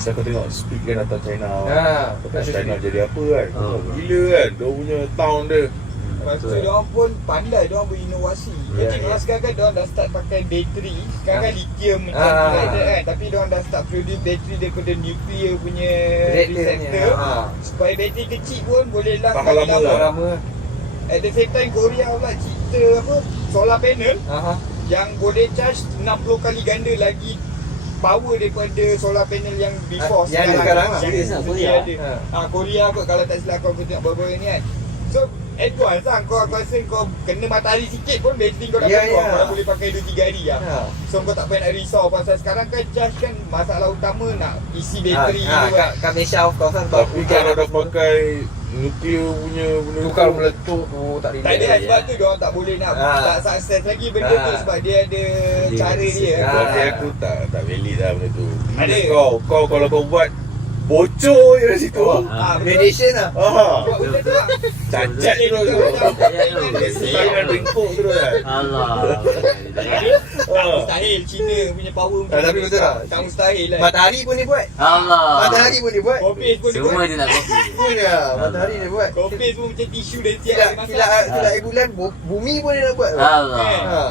Saya kau tengok speed kan datang China. China betul. jadi apa kan? Gila kan dia punya town dia. Lepas tu diorang pun pandai, diorang berinovasi. Kalau sekarang kan diorang dah start pakai bateri. Sekarang kan lithium macam kan. Tapi diorang dah start produce bateri daripada nuclear punya reactor. Supaya bateri kecil pun boleh Tahan lama. At the same time Korea pula cipta apa solar panel yang boleh charge 60 kali ganda lagi power daripada solar panel yang before yang sekarang lah. Korea ada. Korea kot kalau tak silap kau tengok baru-baru ni kan. So advance lah kau, aku rasa kau kena matahari sikit pun bateri kau dah kau dah boleh pakai 2-3 hari lah. So kau tak payah nak risau pasal sekarang kan charge kan masalah utama nak isi bateri kat Malaysia of course kan. Tapi kalau dah pakai nuklear punya benda tu kalau meletup tu tak tak ada sebab tu diorang tak boleh nak tak sukses lagi benda tu sebab dia ada cara dia. Bagi aku tak valid lah benda tu. Ada. Kau kalau kau buat bocor je kat situ. Radiation lah. Buat benda tu lah. Cacat terus tu. Siang ringkuk terus kan. Allah. Tak mustahil China punya power Tapi betul lah. tak mustahil lah. Matahari pun dia buat. Allah. Matahari pun dia buat. Kopis pun dia Semua buat. dia nak kopi. Pun dia. Matahari dia buat. Kopis pun macam tisu dah siap Kilat bulan bumi pun dia nak buat. Allah. Ha.